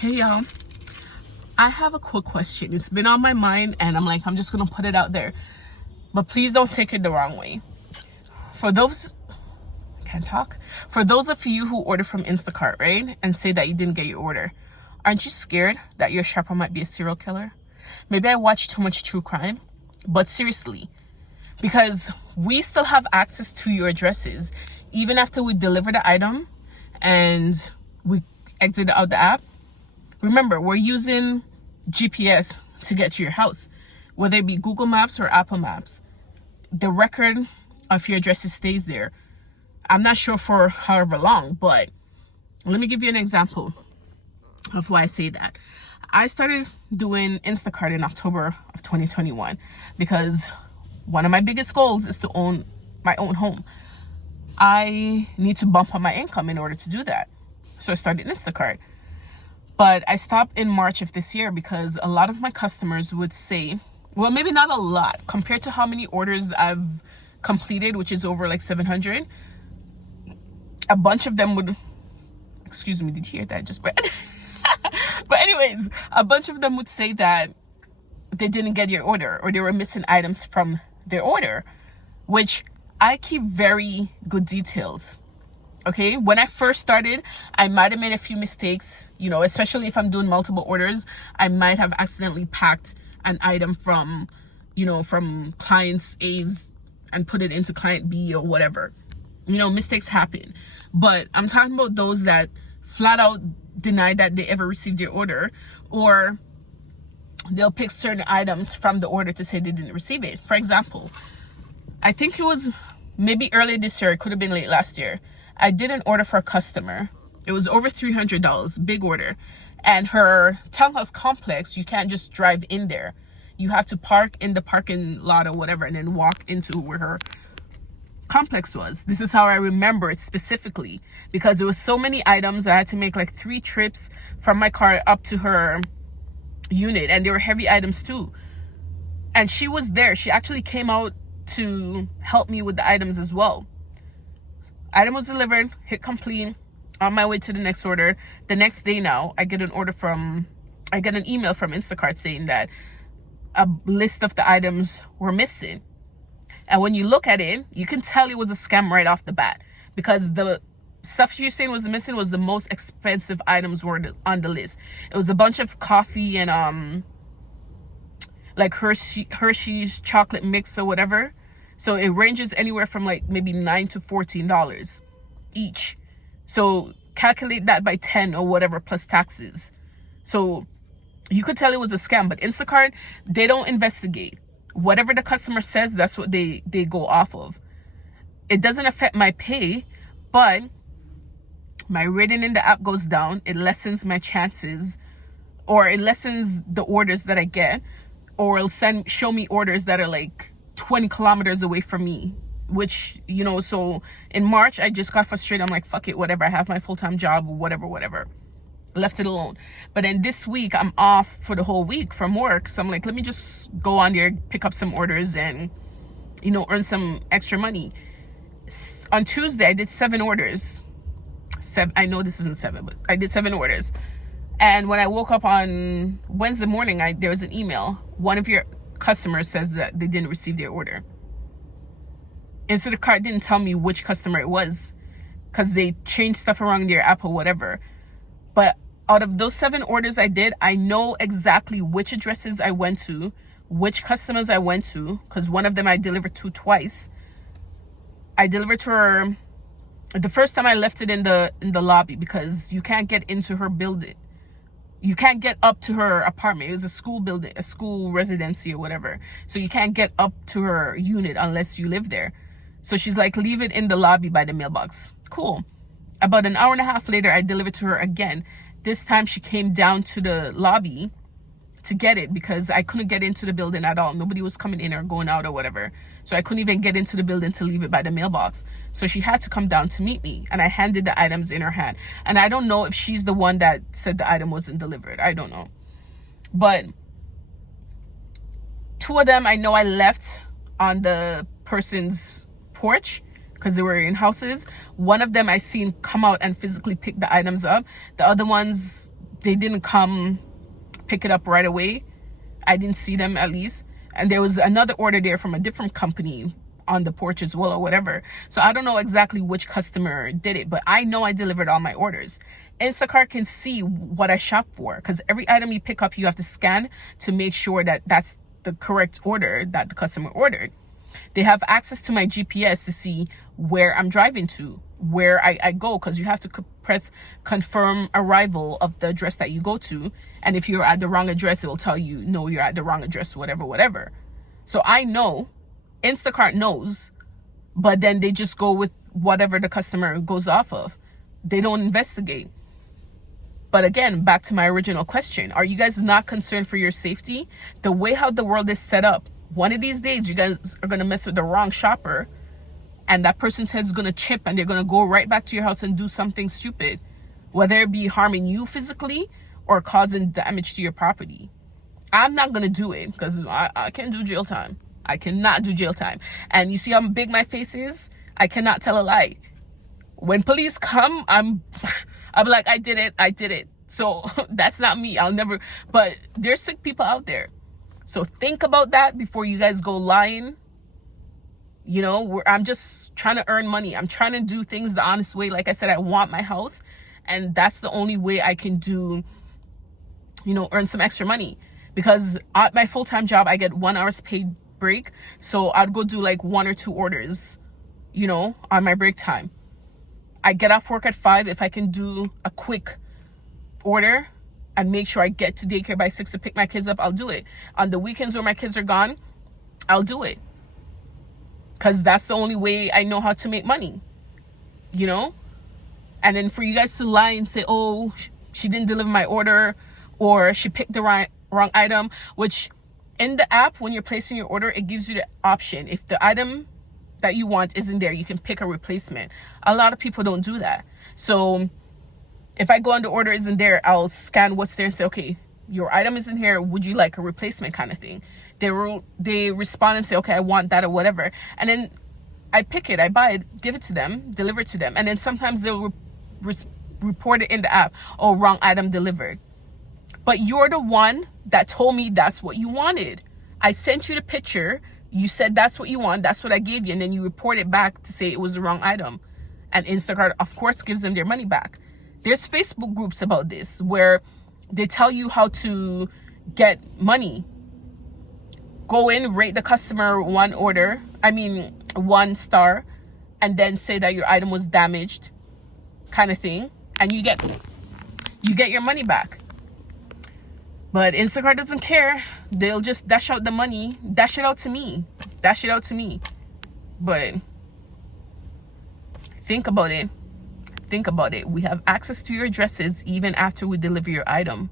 Hey y'all, I have a quick question. It's been on my mind and I'm just gonna put it out there, but please don't take it the wrong way. For those can't talk for those of you who order from Instacart, right, and say that you didn't get your order, aren't you scared that your shopper might be a serial killer? Maybe I watch too much true crime, but seriously, because we still have access to your addresses even after we deliver the item and we exit out the app. Remember, we're using GPS to get to your house, whether it be Google Maps or Apple Maps. The record of your addresses stays there. I'm not sure for however long, but let me give you an example of why I say that. I started doing Instacart in October of 2021 because one of my biggest goals is to own my own home. I need to bump up my income in order to do that. So I started Instacart. But I stopped in March of this year because a lot of my customers would say, well, maybe not a lot compared to how many orders I've completed, which is over like 700. A bunch of them would, excuse me, did you hear that just but anyways, a bunch of them would say that they didn't get your order or they were missing items from their order, which I keep very good details. Okay, when I first started, I might have made a few mistakes, especially if I'm doing multiple orders. I might have accidentally packed an item from client A's and put it into client B or whatever. Mistakes happen. But I'm talking about those that flat out deny that they ever received your order, or they'll pick certain items from the order to say they didn't receive it. For example, I think it was maybe earlier this year, it could have been late last year. I did an order for a customer. It was over $300, big order. And her townhouse complex, you can't just drive in there. You have to park in the parking lot or whatever and then walk into where her complex was. This is how I remember it specifically, because there was so many items. I had to make like 3 trips from my car up to her unit, and they were heavy items too. And she was there. She actually came out to help me with the items as well. Item was delivered, hit complete, on my way to the next order. The next day now, I get an email from Instacart saying that a list of the items were missing. And when you look at it, you can tell it was a scam right off the bat, because the stuff she's saying was missing was the most expensive items were on the list. It was a bunch of coffee and like Hershey's chocolate mix or whatever. So it ranges anywhere from like maybe $9 to $14 each. So calculate that by 10 or whatever plus taxes. So you could tell it was a scam. But Instacart, they don't investigate. Whatever the customer says, that's what they go off of. It doesn't affect my pay, but my rating in the app goes down. It lessens my chances, or it lessens the orders that I get, or it'll show me orders that are like 20 kilometers away from me, which, so in March, I just got frustrated. I'm like, fuck it, whatever. I have my full-time job, whatever. Left it alone. But then this week, I'm off for the whole week from work. So I'm like, let me just go on there, pick up some orders and, earn some extra money. On Tuesday, I did 7 orders. I know this isn't 7, but I did 7 orders. And when I woke up on Wednesday morning, there was an email. One of your customers says that they didn't receive their order. Instacart didn't tell me which customer it was because they changed stuff around in their app or whatever. But out of those 7 orders I did, I know exactly which addresses I went to, which customers I went to, because one of them I delivered to twice. I delivered to her the first time. I left it in the lobby because you can't get into her building. You can't get up to her apartment. It was a school building, a school residency or whatever. So you can't get up to her unit unless you live there. So she's like, leave it in the lobby by the mailbox. Cool. About an hour and a half later, I delivered to her again. This time she came down to the lobby to get it because I couldn't get into the building at all. Nobody was coming in or going out or whatever. So I couldn't even get into the building to leave it by the mailbox. So she had to come down to meet me, and I handed the items in her hand. And I don't know if she's the one that said the item wasn't delivered. I don't know. But 2 of them I know I left on the person's porch because they were in houses. One of them I seen come out and physically pick the items up. The other ones, they didn't come pick it up right away. I didn't see them, at least. And there was another order there from a different company on the porch as well, or whatever. So I don't know exactly which customer did it, but I know I delivered all my orders. Instacart can see what I shop for, because every item you pick up, you have to scan to make sure that that's the correct order that the customer ordered. They have access to my GPS to see where I'm driving to, where I go, because you have to press confirm arrival of the address that you go to. And if you're at the wrong address, it will tell you, no, you're at the wrong address, whatever. So I know, Instacart knows, but then they just go with whatever the customer goes off of. They don't investigate. But again, back to my original question, are you guys not concerned for your safety? The way how the world is set up, one of these days, you guys are going to mess with the wrong shopper, and that person's head's going to chip, and they're going to go right back to your house and do something stupid, whether it be harming you physically or causing damage to your property. I'm not going to do it, because I can't do jail time. I cannot do jail time. And you see how big my face is? I cannot tell a lie. When police come, I'm like, I did it. So that's not me. I'll never, but there's sick people out there. So think about that before you guys go lying. You know, I'm just trying to earn money. I'm trying to do things the honest way. Like I said, I want my house, and that's the only way I can do, you know, earn some extra money. Because at my full-time job, I get 1 hour's paid break. So I'd go do like 1 or 2 orders, you know, on my break time. I get off work at 5. If I can do a quick order and make sure I get to daycare by 6 to pick my kids up, I'll do it. On the weekends where my kids are gone, I'll do it. Because that's the only way I know how to make money, you know? And then for you guys to lie and say, oh, she didn't deliver my order, or she picked the wrong item, which in the app, when you're placing your order, it gives you the option. If the item that you want isn't there, you can pick a replacement. A lot of people don't do that. So if I go on the order isn't there, I'll scan what's there and say, okay, your item isn't here. Would you like a replacement, kind of thing? They respond and say, okay, I want that or whatever. And then I pick it, I buy it, give it to them, deliver it to them. And then sometimes they'll report it in the app. Oh, wrong item delivered. But you're the one that told me that's what you wanted. I sent you the picture. You said that's what you want. That's what I gave you. And then you report it back to say it was the wrong item. And Instacart, of course, gives them their money back. There's Facebook groups about this where they tell you how to get money. Go in, rate the customer 1 star, and then say that your item was damaged, kind of thing. And you get your money back. But Instacart doesn't care. They'll just dash out the money. Dash it out to me. But think about it. We have access to your addresses even after we deliver your item.